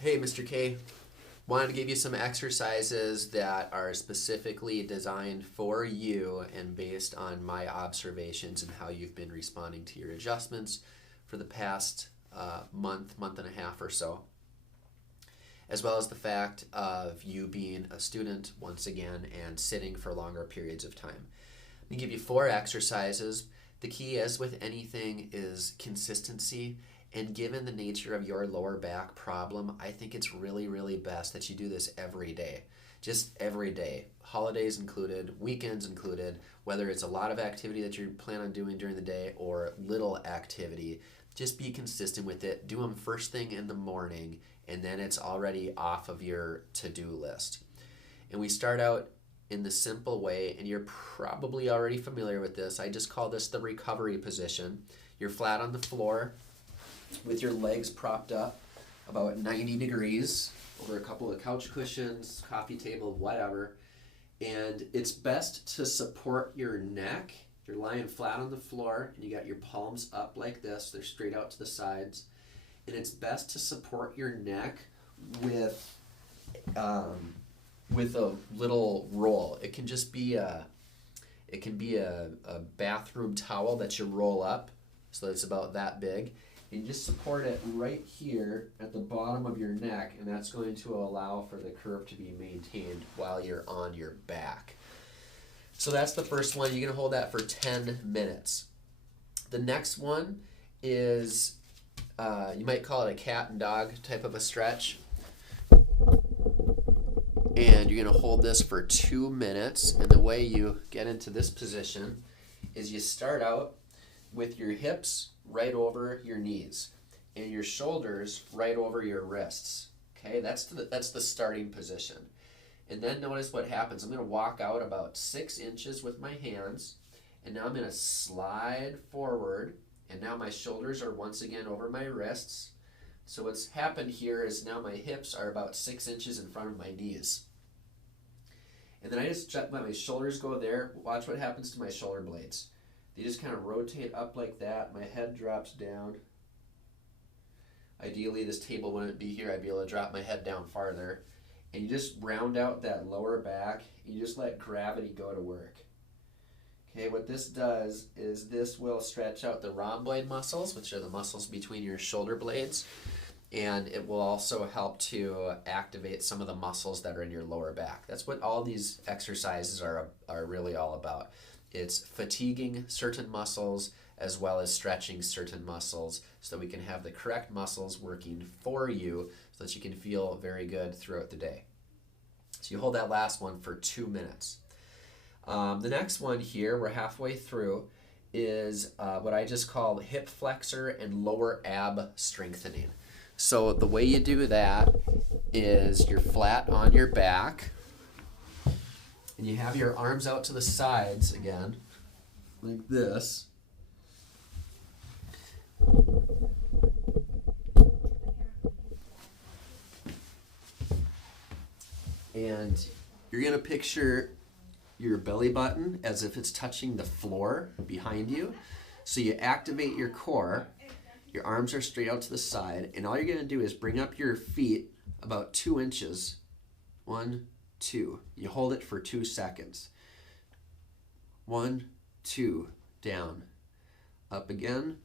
Hey, Mr. K. Wanted to give you some exercises that are specifically designed for you and based on my observations and how you've been responding to your adjustments for the past month and a half or so, as well as the fact of you being a student once again and sitting for longer periods of time. I'm going to give you 4 exercises. The key, as with anything, is consistency. And given the nature of your lower back problem, I think it's really best that you do this every day. Just every day. Holidays included, weekends included, whether it's a lot of activity that you plan on doing during the day or little activity. Just be consistent with it. Do them first thing in the morning, and then it's already off of your to-do list. And we start out in the simple way, and you're probably already familiar with this. I just call this the recovery position. You're flat on the floor with your legs propped up about 90 degrees over a couple of couch cushions, coffee table, whatever. And it's best to support your neck. You're lying flat on the floor and you got your palms up like this. They're straight out to the sides. And it's best to support your neck with a little roll. It can just be a bathroom towel that you roll up, so it's about that big. And you just support it right here at the bottom of your neck, and that's going to allow for the curve to be maintained while you're on your back. So that's the first one. You're going to hold that for 10 minutes. The next one is, you might call it a cat and dog type of a stretch. And you're going to hold this for 2 minutes. And the way you get into this position is you start out with your hips right over your knees and your shoulders right over your wrists. Okay, that's the starting position. And then notice what happens. I'm going to walk out about 6 inches with my hands, and now I'm going to slide forward, and now my shoulders are once again over my wrists. So what's happened here is now my hips are about 6 inches in front of my knees. And then I just let my shoulders go there. Watch what happens to my shoulder blades. They just kind of rotate up like that. My head drops down. Ideally, this table wouldn't be here. I'd be able to drop my head down farther. And you just round out that lower back. You just let gravity go to work. Okay, what this does is this will stretch out the rhomboid muscles, which are the muscles between your shoulder blades. And it will also help to activate some of the muscles that are in your lower back. That's what all these exercises are really all about. It's fatiguing certain muscles as well as stretching certain muscles so that we can have the correct muscles working for you so that you can feel very good throughout the day. So you hold that last one for 2 minutes. The next one here, we're halfway through, is what I just call hip flexor and lower ab strengthening. So the way you do that is you're flat on your back, and you have your arms out to the sides again, like this. And you're going to picture your belly button as if it's touching the floor behind you. So you activate your core, your arms are straight out to the side, and all you're going to do is bring up your feet about 2 inches. 1, 2. You hold it for 2 seconds. 1, 2, down. Up again.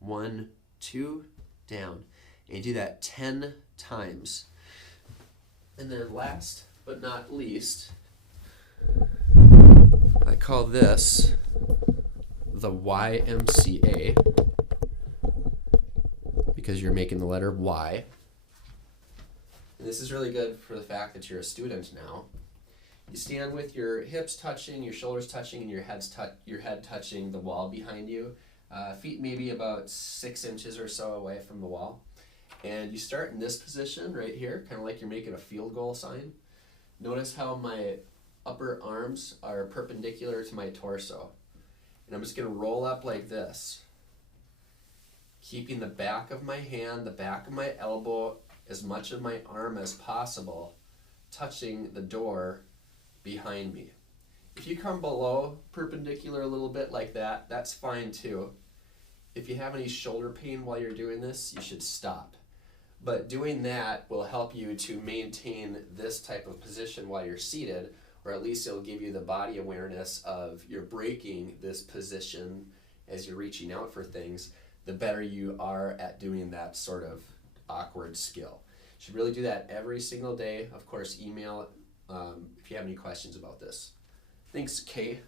1, 2, down. And you do that 10 times. And then last but not least, I call this the YMCA because you're making the letter Y. And this is really good for the fact that you're a student now. You stand with your hips touching, your shoulders touching, and your head touching the wall behind you. Feet maybe about 6 inches or so away from the wall. And you start in this position right here, kind of like you're making a field goal sign. Notice how my upper arms are perpendicular to my torso. And I'm just going to roll up like this, keeping the back of my hand, the back of my elbow, as much of my arm as possible touching the door behind me. If you come below perpendicular a little bit like that, that's fine too. If you have any shoulder pain while you're doing this, you should stop. But doing that will help you to maintain this type of position while you're seated, or at least it'll give you the body awareness of you're breaking this position as you're reaching out for things. The better you are at doing that sort of awkward skill. You should really do that every single day. Of course, email if you have any questions about this. Thanks, Kay.